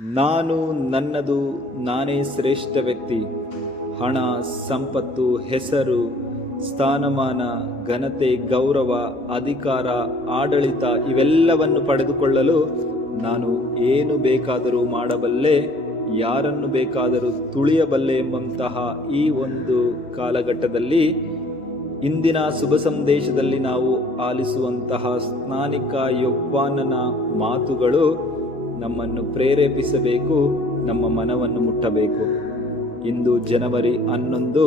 ನಾನು, ನನ್ನದು, ನಾನೇ ಶ್ರೇಷ್ಠ ವ್ಯಕ್ತಿ, ಹಣ, ಸಂಪತ್ತು, ಹೆಸರು, ಸ್ಥಾನಮಾನ, ಘನತೆ, ಗೌರವ, ಅಧಿಕಾರ, ಆಡಳಿತ ಇವೆಲ್ಲವನ್ನು ಪಡೆದುಕೊಳ್ಳಲು ನಾನು ಏನು ಬೇಕಾದರೂ ಮಾಡಬಲ್ಲೆ, ಯಾರನ್ನು ಬೇಕಾದರೂ ತುಳಿಯಬಲ್ಲೆ ಎಂಬಂತಹ ಈ ಒಂದು ಕಾಲಘಟ್ಟದಲ್ಲಿ ಇಂದಿನ ಶುಭ ಸಂದೇಶದಲ್ಲಿ ನಾವು ಆಲಿಸುವಂತಹ ಸ್ನಾನಿಕ ಯೌವಾನನ ಮಾತುಗಳು ನಮ್ಮನ್ನು ಪ್ರೇರೇಪಿಸಬೇಕು, ನಮ್ಮ ಮನವನ್ನು ಮುಟ್ಟಬೇಕು. ಇಂದು ಜನವರಿ 11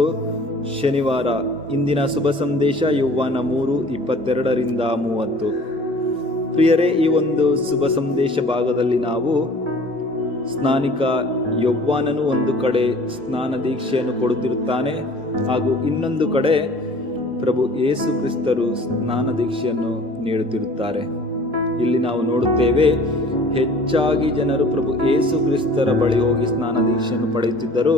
ಶನಿವಾರ. ಇಂದಿನ ಶುಭ ಸಂದೇಶ ಯೌವಾನ 3:22-30. ಪ್ರಿಯರೇ, ಈ ಒಂದು ಶುಭ ಸಂದೇಶ ಭಾಗದಲ್ಲಿ ನಾವು ಸ್ನಾನಿಕ ಯೌವಾನನು ಒಂದು ಕಡೆ ಸ್ನಾನ ದೀಕ್ಷೆಯನ್ನು ಕೊಡುತ್ತಿರುತ್ತಾನೆ, ಹಾಗೂ ಇನ್ನೊಂದು ಕಡೆ ಪ್ರಭು ಯೇಸು ಕ್ರಿಸ್ತರು ಸ್ನಾನ ದೀಕ್ಷೆಯನ್ನು ನೀಡುತ್ತಿರುತ್ತಾರೆ. ಇಲ್ಲಿ ನಾವು ನೋಡುತ್ತೇವೆ, ಹೆಚ್ಚಾಗಿ ಜನರು ಪ್ರಭು ಯೇಸು ಕ್ರಿಸ್ತರ ಬಳಿ ಹೋಗಿ ಸ್ನಾನ ದೀಕ್ಷೆಯನ್ನು ಪಡೆಯುತ್ತಿದ್ದರು.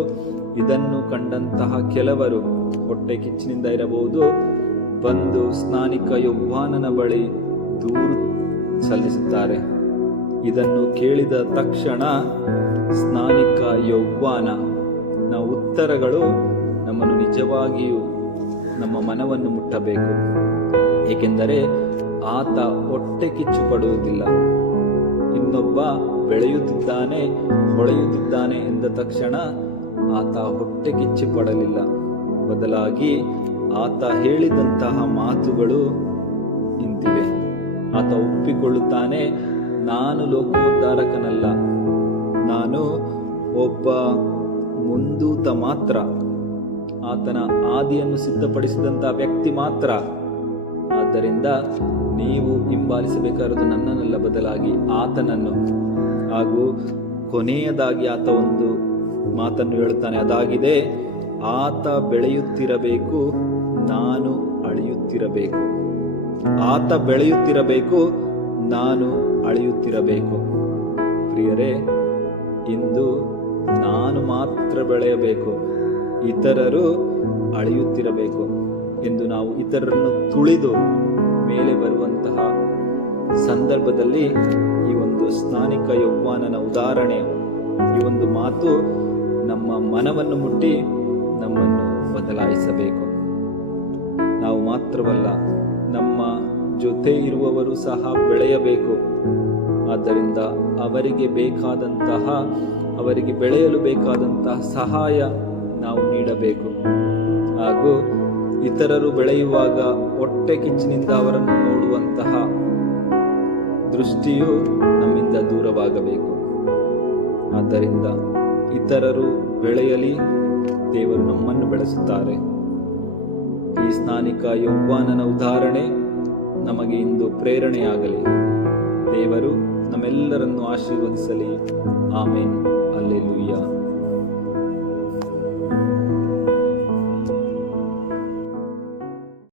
ಇದನ್ನು ಕಂಡಂತಹ ಕೆಲವರು ಹೊಟ್ಟೆ ಕಿಚ್ಚಿನಿಂದ ಇರಬಹುದು, ಬಂದು ಸ್ನಾನಿಕ ಯೌವಾನನ ಬಳಿ ದೂರು ಸಲ್ಲಿಸುತ್ತಾರೆ. ಇದನ್ನು ಕೇಳಿದ ತಕ್ಷಣ ಸ್ನಾನಿಕ ಯೌವಾನ ಉತ್ತರಗಳು ನಮ್ಮನ್ನು ನಿಜವಾಗಿಯೂ ನಮ್ಮ ಮನವನ್ನು ಮುಟ್ಟಬೇಕು. ಏಕೆಂದರೆ ಆತ ಹೊಟ್ಟೆ ಕಿಚ್ಚು ಪಡುವುದಿಲ್ಲ. ಇನ್ನೊಬ್ಬ ಬೆಳೆಯುತ್ತಿದ್ದಾನೆ, ಹೊಳೆಯುತ್ತಿದ್ದಾನೆ ಎಂದ ತಕ್ಷಣ ಆತ ಹೊಟ್ಟೆ ಕಿಚ್ಚು ಪಡಲಿಲ್ಲ. ಬದಲಾಗಿ ಆತ ಹೇಳಿದಂತಹ ಮಾತುಗಳು ಇಂತಿವೆ. ಆತ ಒಪ್ಪಿಕೊಳ್ಳುತ್ತಾನೆ, ನಾನು ಲೋಕೋದ್ಧಾರಕನಲ್ಲ, ನಾನು ಒಬ್ಬ ಮುಂದೂತ ಮಾತ್ರ, ಆತನ ಆದಿಯನ್ನು ಸಿದ್ಧಪಡಿಸಿದಂತಹ ವ್ಯಕ್ತಿ ಮಾತ್ರ. ಆದ್ದರಿಂದ ನೀವು ಹಿಂಬಾಲಿಸಬೇಕಾರದು ನನ್ನನ್ನಲ್ಲ, ಬದಲಾಗಿ ಆತನನ್ನು. ಹಾಗೂ ಕೊನೆಯದಾಗಿ ಆತ ಒಂದು ಮಾತನ್ನು ಹೇಳುತ್ತಾನೆ, ಅದಾಗಿದೆ, ಆತ ಬೆಳೆಯುತ್ತಿರಬೇಕು, ನಾನು ಅಳಿಯುತ್ತಿರಬೇಕು. ಆತ ಬೆಳೆಯುತ್ತಿರಬೇಕು, ನಾನು ಅಳಿಯುತ್ತಿರಬೇಕು. ಪ್ರಿಯರೇ, ಇಂದು ನಾನು ಮಾತ್ರ ಬೆಳೆಯಬೇಕು, ಇತರರು ಅಳಿಯುತ್ತಿರಬೇಕು ಎಂದು ನಾವು ಇತರರನ್ನು ತುಳಿದು ಮೇಲೆ ಬರುವಂತಹ ಸಂದರ್ಭದಲ್ಲಿ ಈ ಒಂದು ಸ್ನಾನಿಕ ಯೌವಾನನ ಉದಾಹರಣೆ, ಈ ಒಂದು ಮಾತು ನಮ್ಮ ಮನವನ್ನು ಮುಟ್ಟಿ ನಮ್ಮನ್ನು ಬದಲಾಯಿಸಬೇಕು. ನಾವು ಮಾತ್ರವಲ್ಲ, ನಮ್ಮ ಜೊತೆ ಇರುವವರು ಸಹ ಬೆಳೆಯಬೇಕು. ಆದ್ದರಿಂದ ಅವರಿಗೆ ಬೆಳೆಯಲು ಬೇಕಾದಂತಹ ಸಹಾಯ ನಾವು ನೀಡಬೇಕು. ಹಾಗೂ ಇತರರು ಬೆಳೆಯುವಾಗ ಹೊಟ್ಟೆ ಕಿಚ್ಚಿನಿಂದ ಅವರನ್ನು ನೋಡುವಂತಹ ದೃಷ್ಟಿಯು ನಮ್ಮಿಂದ ದೂರವಾಗಬೇಕು. ಆದ್ದರಿಂದ ಇತರರು ಬೆಳೆಯಲಿ, ದೇವರು ನಮ್ಮನ್ನು ಬೆಳೆಸುತ್ತಾರೆ. ಈ ಸ್ನಾನಿಕ ಯೌವಾನನ ಉದಾಹರಣೆ ನಮಗೆ ಇಂದು ಪ್ರೇರಣೆಯಾಗಲಿ. ದೇವರು ನಮ್ಮೆಲ್ಲರನ್ನು ಆಶೀರ್ವದಿಸಲಿ. ಆಮೇನ್. ಹಲ್ಲೆಲೂಯಾ.